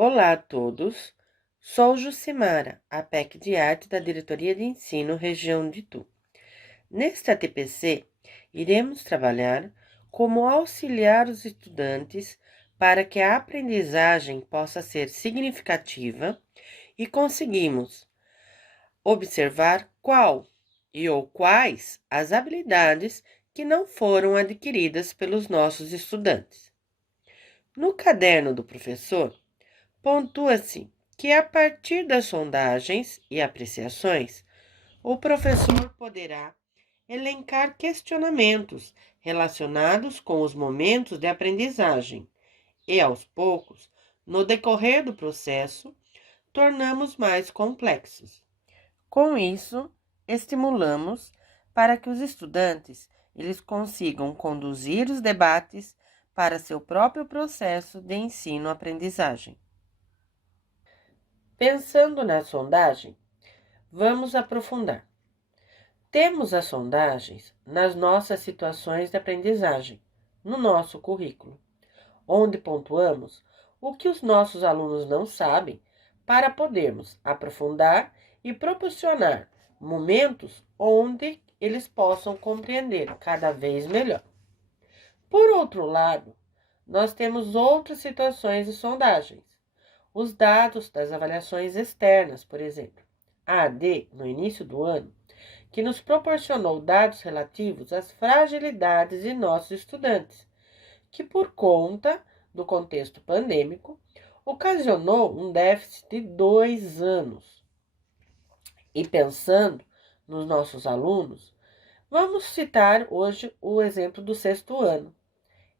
Olá a todos, sou Jucimara, a PEC de Arte da Diretoria de Ensino Região de Itu. Neste ATPC, iremos trabalhar como auxiliar os estudantes para que a aprendizagem possa ser significativa e conseguimos observar qual ou quais as habilidades que não foram adquiridas pelos nossos estudantes. No caderno do professor, pontua-se que, a partir das sondagens e apreciações, o professor poderá elencar questionamentos relacionados com os momentos de aprendizagem e, aos poucos, no decorrer do processo, tornamos mais complexos. Com isso, estimulamos para que os estudantes eles consigam conduzir os debates para seu próprio processo de ensino-aprendizagem. Pensando na sondagem, vamos aprofundar. Temos as sondagens nas nossas situações de aprendizagem, no nosso currículo, onde pontuamos o que os nossos alunos não sabem para podermos aprofundar e proporcionar momentos onde eles possam compreender cada vez melhor. Por outro lado, nós temos outras situações de sondagens. Os dados das avaliações externas, por exemplo, a AD, no início do ano, que nos proporcionou dados relativos às fragilidades de nossos estudantes, que por conta do contexto pandêmico, ocasionou um déficit de 2 anos. E pensando nos nossos alunos, vamos citar hoje o exemplo do 6º ano.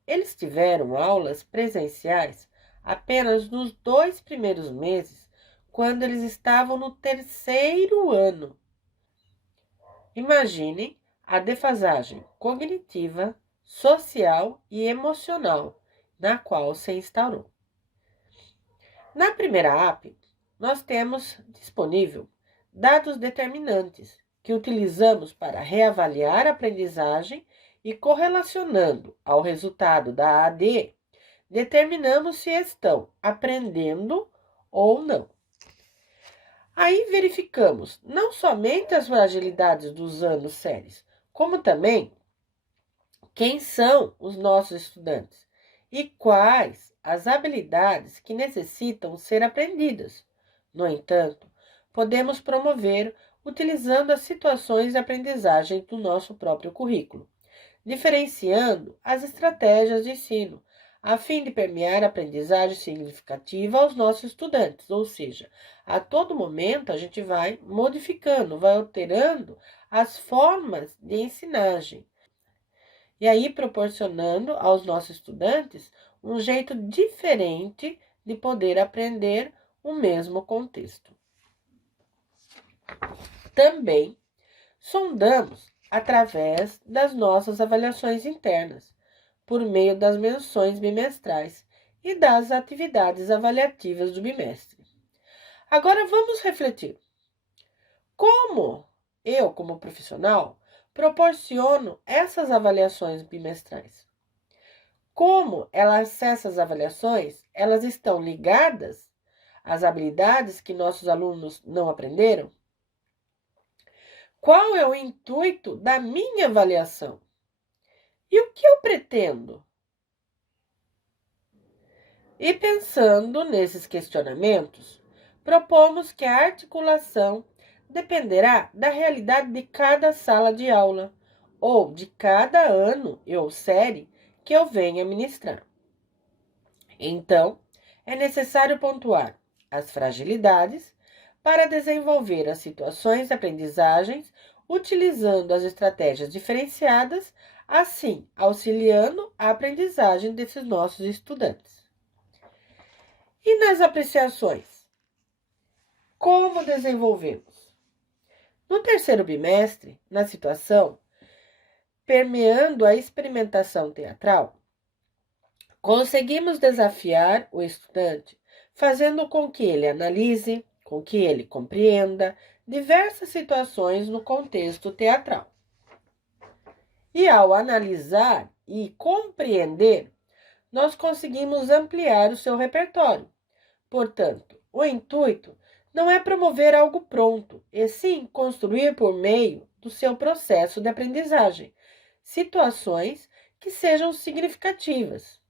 Eles tiveram aulas presenciais apenas nos 2 primeiros meses, quando eles estavam no 3º ano. Imaginem a defasagem cognitiva, social e emocional na qual se instaurou. Na primeira APE, nós temos disponível dados determinantes que utilizamos para reavaliar a aprendizagem e, correlacionando ao resultado da AD, determinamos se estão aprendendo ou não. Aí verificamos não somente as fragilidades dos anos séries, como também quem são os nossos estudantes e quais as habilidades que necessitam ser aprendidas. No entanto, podemos promover utilizando as situações de aprendizagem do nosso próprio currículo, diferenciando as estratégias de ensino, a fim de permear a aprendizagem significativa aos nossos estudantes, ou seja, a todo momento a gente vai modificando, vai alterando as formas de ensinagem, e aí proporcionando aos nossos estudantes um jeito diferente de poder aprender o mesmo contexto. Também sondamos através das nossas avaliações internas, por meio das menções bimestrais e das atividades avaliativas do bimestre. Agora vamos refletir. Como eu, como profissional, proporciono essas avaliações bimestrais? Como essas avaliações, elas estão ligadas às habilidades que nossos alunos não aprenderam? Qual é o intuito da minha avaliação? E o que eu pretendo? E pensando nesses questionamentos, propomos que a articulação dependerá da realidade de cada sala de aula ou de cada ano ou série que eu venha ministrar. Então, é necessário pontuar as fragilidades para desenvolver as situações de aprendizagens utilizando as estratégias diferenciadas, assim auxiliando a aprendizagem desses nossos estudantes. E nas apreciações? Como desenvolvemos? No 3º bimestre, na situação, permeando a experimentação teatral, conseguimos desafiar o estudante, fazendo com que ele analise, com que ele compreenda diversas situações no contexto teatral. E ao analisar e compreender, nós conseguimos ampliar o seu repertório, Portanto, o intuito não é promover algo pronto, e sim construir por meio do seu processo de aprendizagem situações que sejam significativas.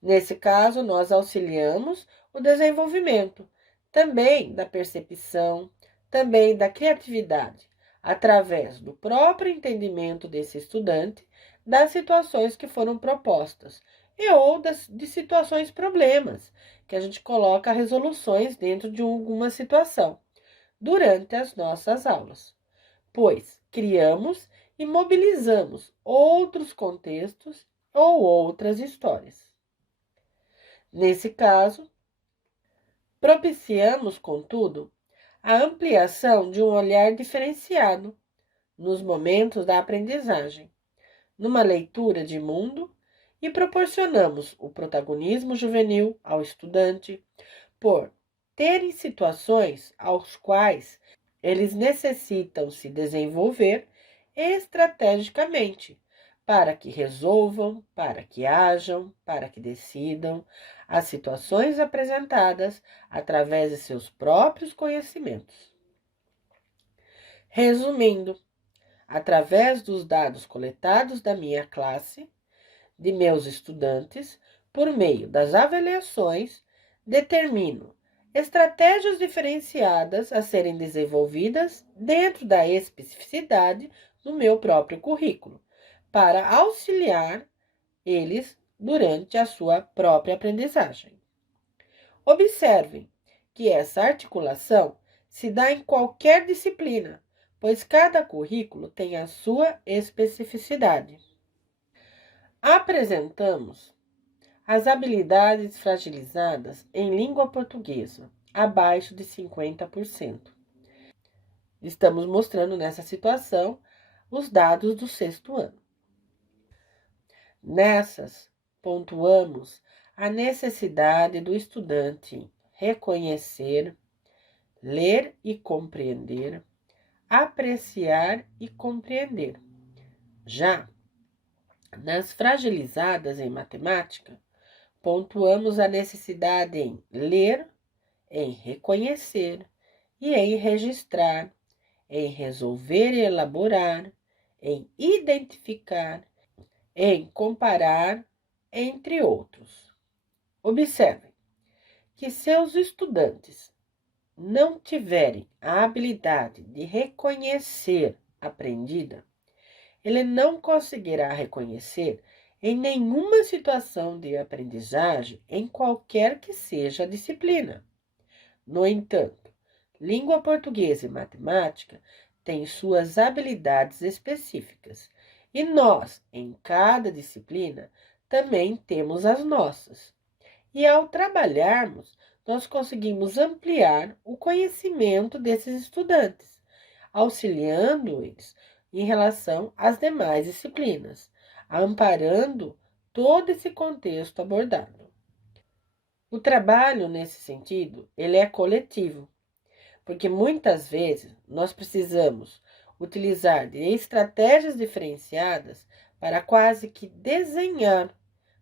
Nesse caso, nós auxiliamos o desenvolvimento também da percepção, também da criatividade, através do próprio entendimento desse estudante das situações que foram propostas ou de situações problemas, que a gente coloca resoluções dentro de alguma situação durante as nossas aulas, pois criamos e mobilizamos outros contextos ou outras histórias. Nesse caso, propiciamos, contudo, a ampliação de um olhar diferenciado nos momentos da aprendizagem, numa leitura de mundo, e proporcionamos o protagonismo juvenil ao estudante por terem situações aos quais eles necessitam se desenvolver estrategicamente para que resolvam, para que ajam, para que decidam as situações apresentadas através de seus próprios conhecimentos. Resumindo, através dos dados coletados da minha classe, de meus estudantes, por meio das avaliações, determino estratégias diferenciadas a serem desenvolvidas dentro da especificidade do meu próprio currículo, para auxiliar eles durante a sua própria aprendizagem. Observem que essa articulação se dá em qualquer disciplina, pois cada currículo tem a sua especificidade. Apresentamos as habilidades fragilizadas em língua portuguesa, abaixo de 50%. Estamos mostrando nessa situação os dados do 6º ano. Nessas, pontuamos a necessidade do estudante reconhecer, ler e compreender, apreciar e compreender. Já nas fragilizadas em matemática, pontuamos a necessidade em ler, em reconhecer e em registrar, em resolver e elaborar, em identificar, em comparar, entre outros. Observem que seus estudantes não tiverem a habilidade de reconhecer aprendida, ele não conseguirá reconhecer em nenhuma situação de aprendizagem, em qualquer que seja a disciplina. No entanto, língua portuguesa e matemática têm suas habilidades específicas, e nós, em cada disciplina, também temos as nossas. E ao trabalharmos, nós conseguimos ampliar o conhecimento desses estudantes, auxiliando-os em relação às demais disciplinas, amparando todo esse contexto abordado. O trabalho, nesse sentido, ele é coletivo, porque muitas vezes nós precisamos utilizar de estratégias diferenciadas para quase que desenhar,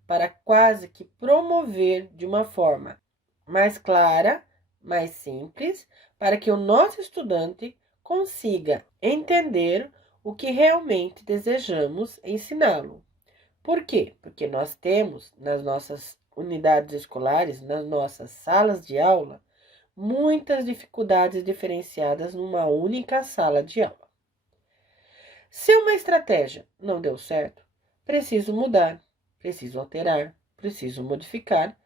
para quase que promover de uma forma mais clara, mais simples, para que o nosso estudante consiga entender o que realmente desejamos ensiná-lo. Por quê? Porque nós temos nas nossas unidades escolares, nas nossas salas de aula, muitas dificuldades diferenciadas numa única sala de aula. Se uma estratégia não deu certo, preciso mudar, preciso alterar, preciso modificar,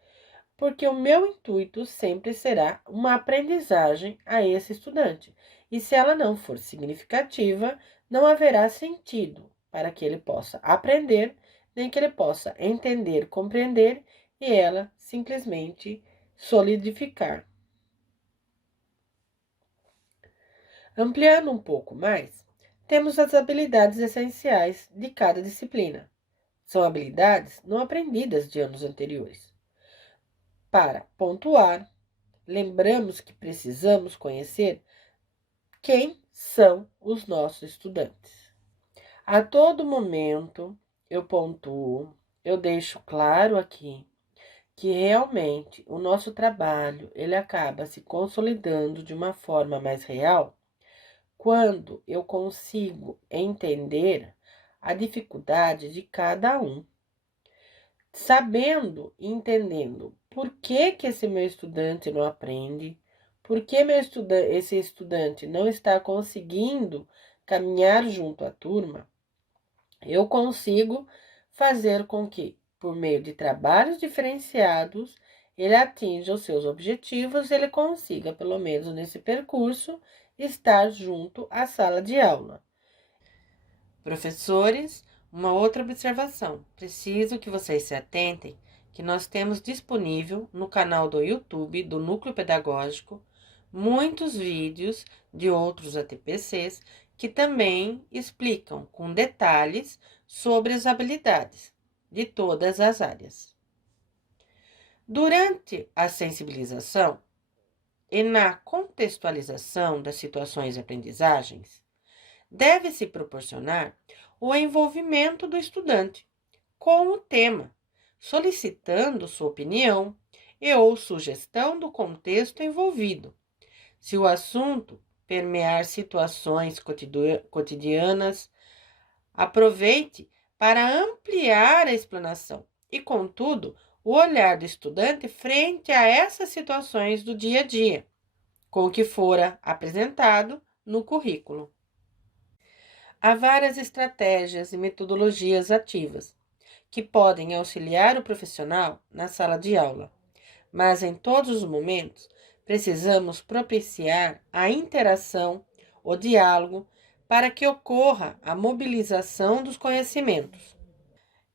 porque o meu intuito sempre será uma aprendizagem a esse estudante. E se ela não for significativa, não haverá sentido para que ele possa aprender, nem que ele possa entender, compreender e ela simplesmente solidificar. Ampliando um pouco mais, temos as habilidades essenciais de cada disciplina. São habilidades não aprendidas de anos anteriores. Para pontuar, lembramos que precisamos conhecer quem são os nossos estudantes. A todo momento eu pontuo, eu deixo claro aqui que realmente o nosso trabalho ele acaba se consolidando de uma forma mais real quando eu consigo entender a dificuldade de cada um, sabendo e entendendo por que esse meu estudante não aprende, por que esse estudante não está conseguindo caminhar junto à turma, eu consigo fazer com que, por meio de trabalhos diferenciados, ele atinja os seus objetivos, ele consiga, pelo menos nesse percurso, estar junto à sala de aula. Professores, uma outra observação. Preciso que vocês se atentem que nós temos disponível no canal do YouTube do Núcleo Pedagógico muitos vídeos de outros ATPCs que também explicam com detalhes sobre as habilidades de todas as áreas. Durante a sensibilização e na contextualização das situações de aprendizagens, deve-se proporcionar o envolvimento do estudante com o tema, solicitando sua opinião e ou sugestão do contexto envolvido. Se o assunto permear situações cotidianas, aproveite para ampliar a explanação e, contudo, o olhar do estudante frente a essas situações do dia a dia, com o que fora apresentado no currículo. Há várias estratégias e metodologias ativas que podem auxiliar o profissional na sala de aula, mas em todos os momentos precisamos propiciar a interação, o diálogo, para que ocorra a mobilização dos conhecimentos.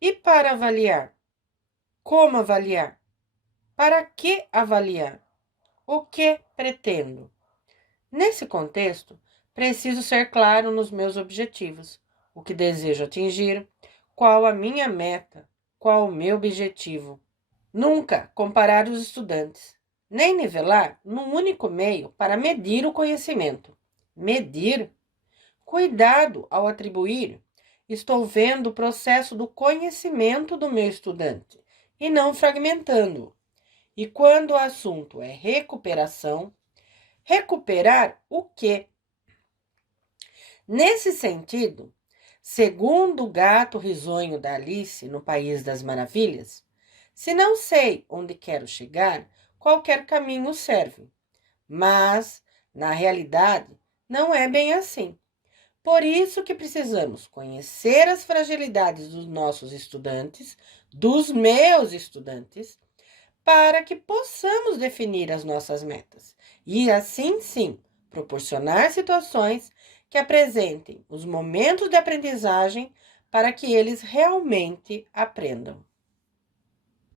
E para avaliar? Como avaliar? Para que avaliar? O que pretendo? Nesse contexto, preciso ser claro nos meus objetivos, o que desejo atingir, qual a minha meta, qual o meu objetivo. Nunca comparar os estudantes, nem nivelar num único meio para medir o conhecimento. Medir? Cuidado ao atribuir. Estou vendo o processo do conhecimento do meu estudante e não fragmentando-o. E quando o assunto é recuperação, recuperar o quê? Nesse sentido, segundo o gato risonho da Alice no País das Maravilhas, se não sei onde quero chegar, qualquer caminho serve. Mas, na realidade, não é bem assim. Por isso que precisamos conhecer as fragilidades dos nossos estudantes, dos meus estudantes, para que possamos definir as nossas metas e, assim sim, proporcionar situações que apresentem os momentos de aprendizagem para que eles realmente aprendam.